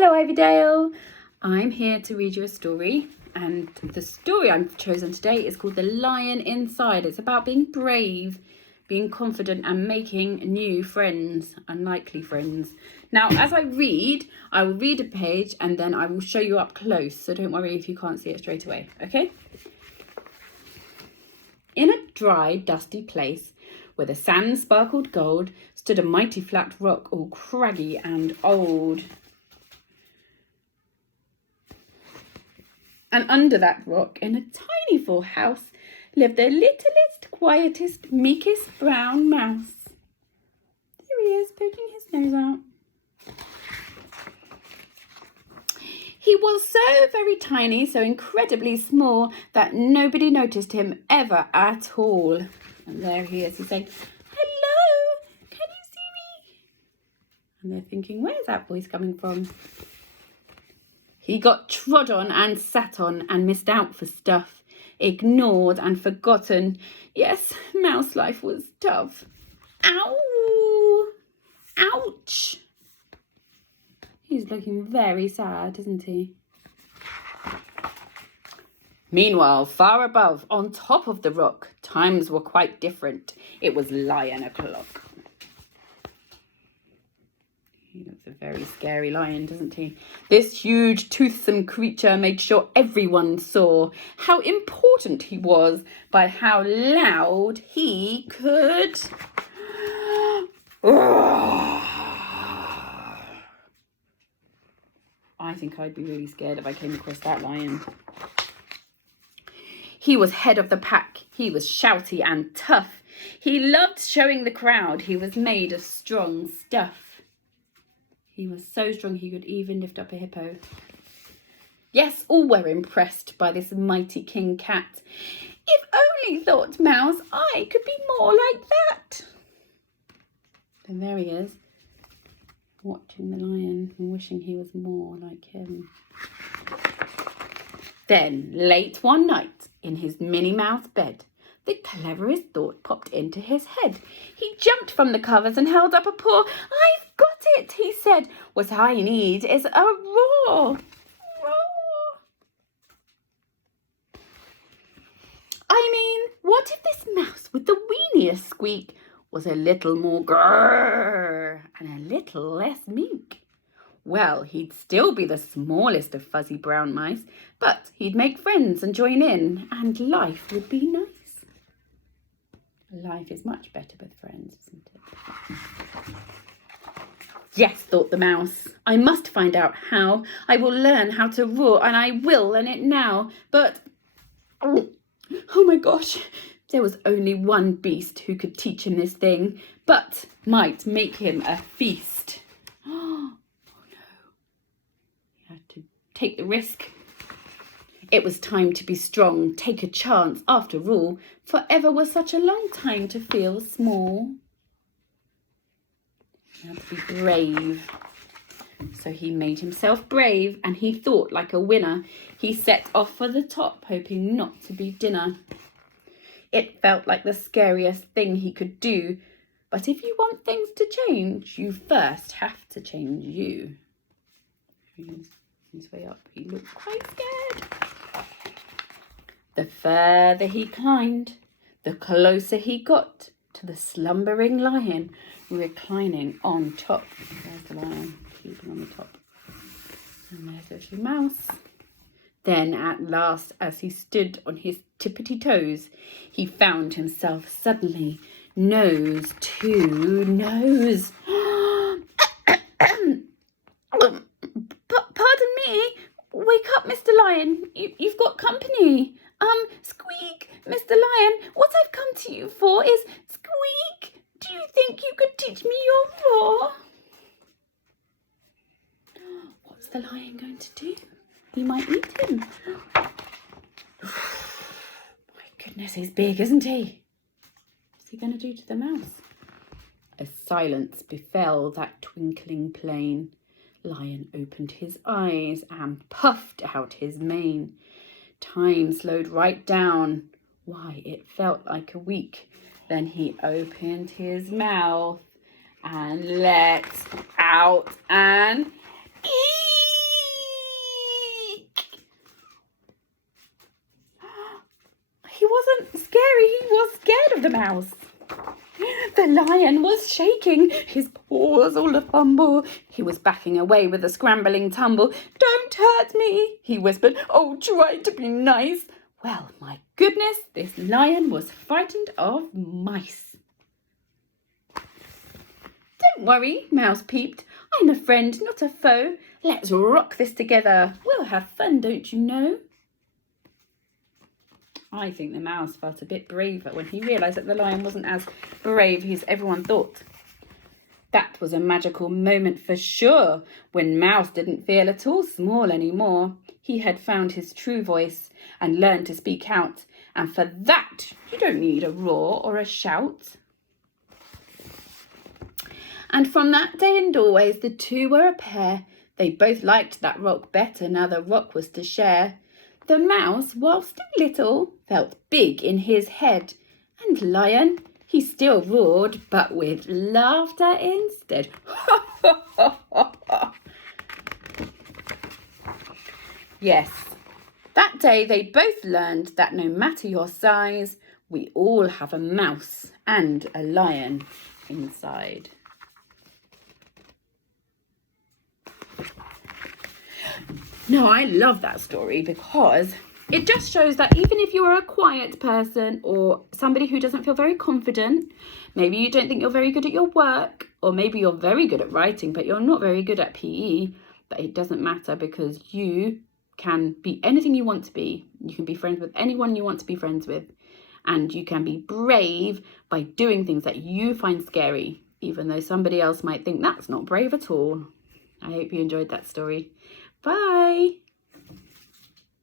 Hello Ivydale, I'm here to read you a story, and the story I've chosen today is called The Lion Inside. It's about being brave, being confident and making new friends, unlikely friends. Now as I read, I will read a page and then I will show you up close, so don't worry if you can't see it straight away, okay? In a dry, dusty place where the sand sparkled gold stood a mighty flat rock all craggy and old. And under that rock, in a tiny full house, lived the littlest, quietest, meekest brown mouse. There he is, poking his nose out. He was so very tiny, so incredibly small, that nobody noticed him ever at all. And there he is, he's saying, "Hello, can you see me?" And they're thinking, where's that voice coming from? He got trod on and sat on and missed out for stuff, ignored and forgotten. Yes, mouse life was tough. Ow! Ouch! He's looking very sad, isn't he? Meanwhile, far above, on top of the rock, times were quite different. It was lion o'clock. He looks a very scary lion, doesn't he? This huge, toothsome creature made sure everyone saw how important he was by how loud he could. I think I'd be really scared if I came across that lion. He was head of the pack. He was shouty and tough. He loved showing the crowd he was made of strong stuff. He was so strong he could even lift up a hippo. Yes, all were impressed by this mighty king cat. If only, thought Mouse, I could be more like that. And there he is, watching the lion and wishing he was more like him. Then, late one night, in his Minnie Mouse bed, the cleverest thought popped into his head. He jumped from the covers and held up a paw. "I've got it," he said. "What I need is a roar. Roar. I mean, what if this mouse with the weeniest squeak was a little more grrr and a little less meek? Well, he'd still be the smallest of fuzzy brown mice, but he'd make friends and join in, and life would be nice. Life is much better with friends, isn't it?" Yes, thought the mouse, I must find out how. I will learn how to roar, and I will learn it now. But, oh my gosh, there was only one beast who could teach him this thing, but might make him a feast. Oh no, he had to take the risk. It was time to be strong, take a chance. After all, forever was such a long time to feel small. He had to be brave. So he made himself brave, and he thought like a winner. He set off for the top, hoping not to be dinner. It felt like the scariest thing he could do. But if you want things to change, you first have to change you. He's his way up. He looked quite scared. The further he climbed, the closer he got to the slumbering lion reclining on top. There's the lion sleeping on the top. And there's little mouse. Then at last, as he stood on his tippity toes, he found himself suddenly nose to nose. Pardon me. Wake up, Mr. Lion. You've got company. Squeak, Mr. Lion, what I've come to you for is Squeak. Do you think you could teach me your roar? What's the lion going to do? He might eat him. My goodness, he's big, isn't he? What's he going to do to the mouse? A silence befell that twinkling plain. Lion opened his eyes and puffed out his mane. Time slowed right down. Why, it felt like a week. Then he opened his mouth and let out an eek. scary. He was scared of the mouse. The lion was shaking, his paws all a fumble. He was backing away with a scrambling tumble. "Don't hurt me," he whispered. "Oh, try to be nice." Well, my goodness, this lion was frightened of mice. "Don't worry," Mouse peeped. "I'm a friend, not a foe. Let's rock this together. We'll have fun, don't you know?" I think the mouse felt a bit braver when he realised that the lion wasn't as brave as everyone thought. That was a magical moment for sure, when Mouse didn't feel at all small anymore. He had found his true voice and learned to speak out, and for that you don't need a roar or a shout. And from that day and always the two were a pair. They both liked that rock better now the rock was to share. The mouse, while still little, felt big in his head, and Lion, he still roared, but with laughter instead. Yes, that day they both learned that no matter your size, we all have a mouse and a lion inside. No, I love that story because it just shows that even if you're a quiet person or somebody who doesn't feel very confident, maybe you don't think you're very good at your work, or maybe you're very good at writing but you're not very good at PE, but it doesn't matter because you can be anything you want to be. You can be friends with anyone you want to be friends with, and you can be brave by doing things that you find scary, even though somebody else might think that's not brave at all. I hope you enjoyed that story. Bye.